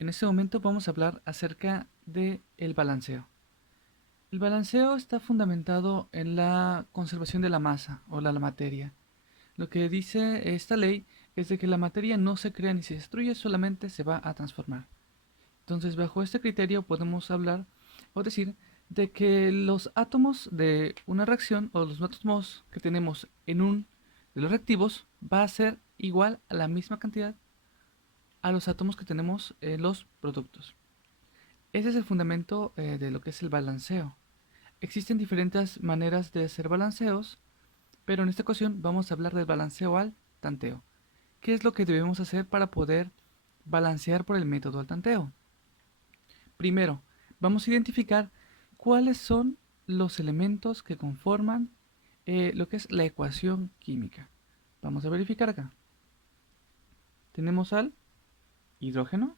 En este momento vamos a hablar acerca de el balanceo. El balanceo está fundamentado en la conservación de la masa o la materia. Lo que dice esta ley es de que la materia no se crea ni se destruye, solamente se va a transformar. Entonces, bajo este criterio podemos hablar o decir de que los átomos de una reacción o los átomos que tenemos en un de los reactivos va a ser igual a la misma cantidad a los átomos que tenemos en los productos. Ese es el fundamento de lo que es el balanceo. Existen diferentes maneras de hacer balanceos, pero en esta ocasión vamos a hablar del balanceo al tanteo. ¿Qué es lo que debemos hacer para poder balancear por el método al tanteo? Primero, vamos a identificar cuáles son los elementos que conforman lo que es la ecuación química. Vamos a verificar acá. Tenemos al hidrógeno,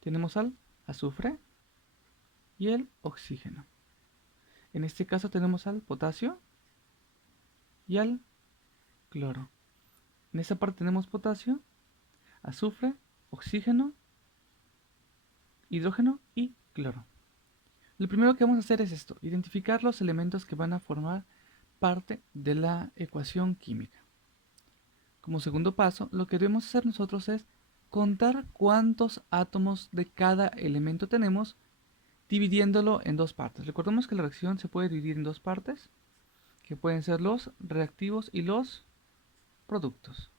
tenemos al azufre y el oxígeno. En este caso tenemos al potasio y al cloro. En esta parte tenemos potasio, azufre, oxígeno, hidrógeno y cloro. Lo primero que vamos a hacer es esto, identificar los elementos que van a formar parte de la ecuación química. Como segundo paso, lo que debemos hacer nosotros es contar cuántos átomos de cada elemento tenemos, dividiéndolo en dos partes. Recordemos que la reacción se puede dividir en dos partes, que pueden ser los reactivos y los productos.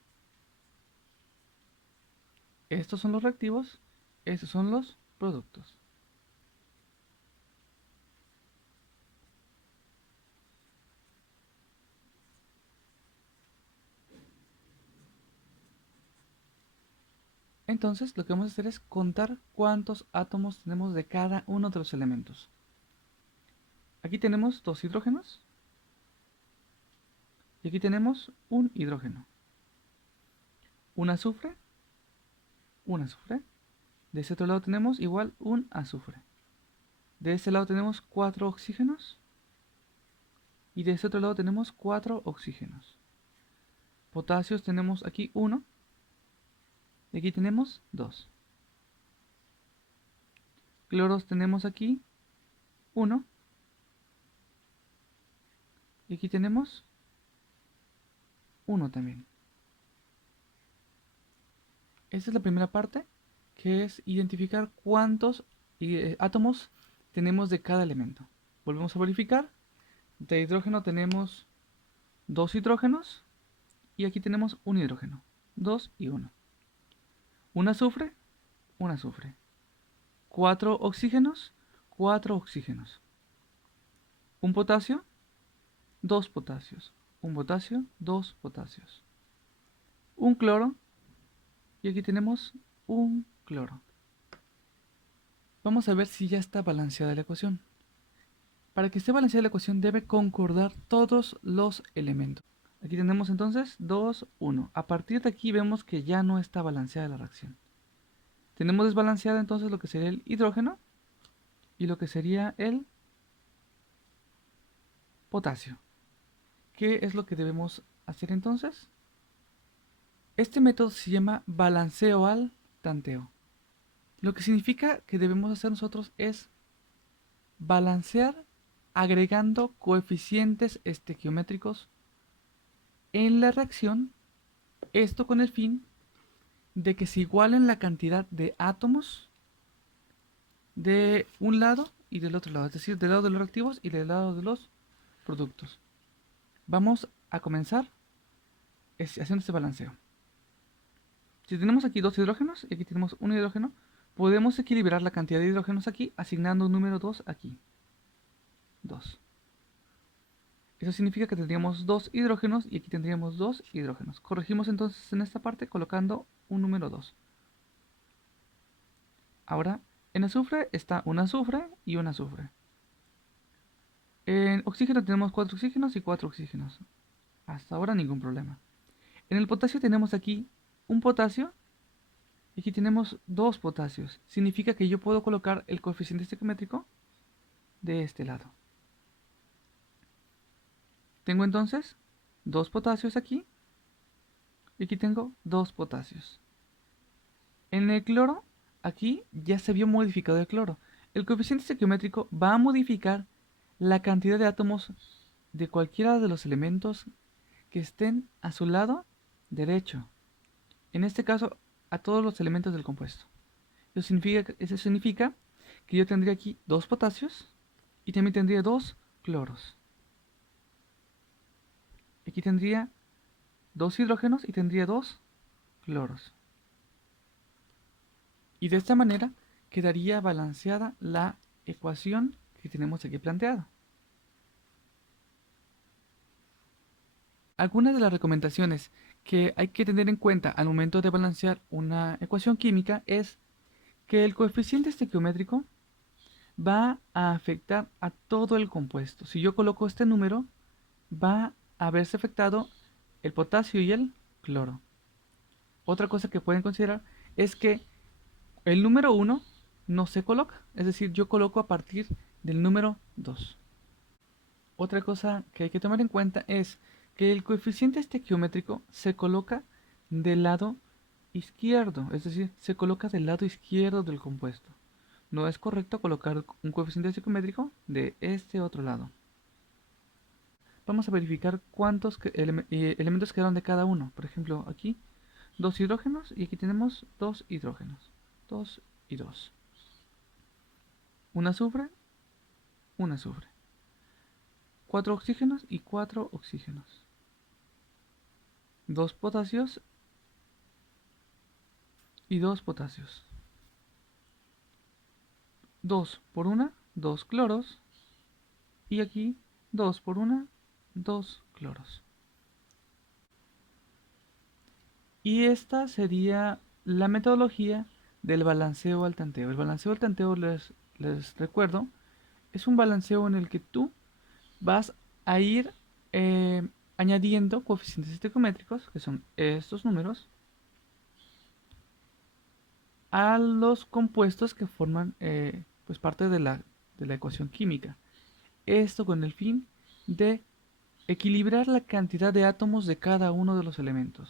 Estos son los reactivos, estos son los productos. Entonces, lo que vamos a hacer es contar cuántos átomos tenemos de cada uno de los elementos. Aquí tenemos dos hidrógenos y aquí tenemos un hidrógeno. Un azufre, un azufre. De este otro lado tenemos igual un azufre. De este lado tenemos 4 oxígenos y de este otro lado tenemos 4 oxígenos. Potasios tenemos aquí 1 y aquí tenemos 2. Cloros tenemos aquí 1 y aquí tenemos 1 también. Esta es la primera parte, que es identificar cuántos átomos tenemos de cada elemento. Volvemos a verificar. De hidrógeno tenemos 2 hidrógenos y aquí tenemos un hidrógeno. 2 y 1. Un azufre, un azufre. 4 oxígenos, 4 oxígenos. Un potasio, 2 potasios. Un potasio, 2 potasios. Un cloro y aquí tenemos un cloro. Vamos a ver si ya está balanceada la ecuación. Para que esté balanceada la ecuación debe concordar todos los elementos. Aquí tenemos entonces 2, 1. A partir de aquí vemos que ya no está balanceada la reacción. Tenemos desbalanceada entonces lo que sería el hidrógeno y lo que sería el potasio. ¿Qué es lo que debemos hacer entonces? Este método se llama balanceo al tanteo. Lo que significa que debemos hacer nosotros es balancear agregando coeficientes estequiométricos en la reacción, esto con el fin de que se igualen la cantidad de átomos de un lado y del otro lado, es decir, del lado de los reactivos y del lado de los productos. Vamos a comenzar haciendo este balanceo. Si tenemos aquí dos hidrógenos y aquí tenemos un hidrógeno, podemos equilibrar la cantidad de hidrógenos aquí asignando un número 2 aquí. 2. Eso significa que tendríamos dos hidrógenos y aquí tendríamos dos hidrógenos. Corregimos entonces en esta parte colocando un número 2. Ahora, en azufre está un azufre y un azufre. En oxígeno tenemos 4 oxígenos y 4 oxígenos. Hasta ahora ningún problema. En el potasio tenemos aquí un potasio y aquí tenemos dos potasios. Significa que yo puedo colocar el coeficiente estequiométrico de este lado. Tengo entonces dos potasios aquí y aquí tengo dos potasios. En el cloro, aquí ya se vio modificado el cloro. El coeficiente estequiométrico va a modificar la cantidad de átomos de cualquiera de los elementos que estén a su lado derecho. En este caso, a todos los elementos del compuesto. Eso significa que yo tendría aquí dos potasios y también tendría dos cloros. Aquí tendría dos hidrógenos y tendría dos cloros. Y de esta manera quedaría balanceada la ecuación que tenemos aquí planteada. Algunas de las recomendaciones que hay que tener en cuenta al momento de balancear una ecuación química es que el coeficiente estequiométrico va a afectar a todo el compuesto. Si yo coloco este número, va a haberse afectado el potasio y el cloro. Otra cosa que pueden considerar es que el número 1 no se coloca, es decir, yo coloco a partir del número 2. Otra cosa que hay que tomar en cuenta es que el coeficiente estequiométrico se coloca del lado izquierdo, es decir, se coloca del lado izquierdo del compuesto. No es correcto colocar un coeficiente estequiométrico de este otro lado. Vamos a verificar cuántos elementos quedaron de cada uno. Por ejemplo, aquí dos hidrógenos y aquí tenemos dos hidrógenos. 2 y 2. Un azufre, un azufre. Cuatro oxígenos y cuatro oxígenos. Dos potasios y dos potasios. 2 por una, dos cloros. Y aquí 2 por una, dos cloros. Y esta sería la metodología del balanceo al tanteo. El balanceo al tanteo, les recuerdo, es un balanceo en el que tú vas a ir añadiendo coeficientes estequiométricos, que son estos números, a los compuestos que forman pues parte de la ecuación química. Esto con el fin de equilibrar la cantidad de átomos de cada uno de los elementos.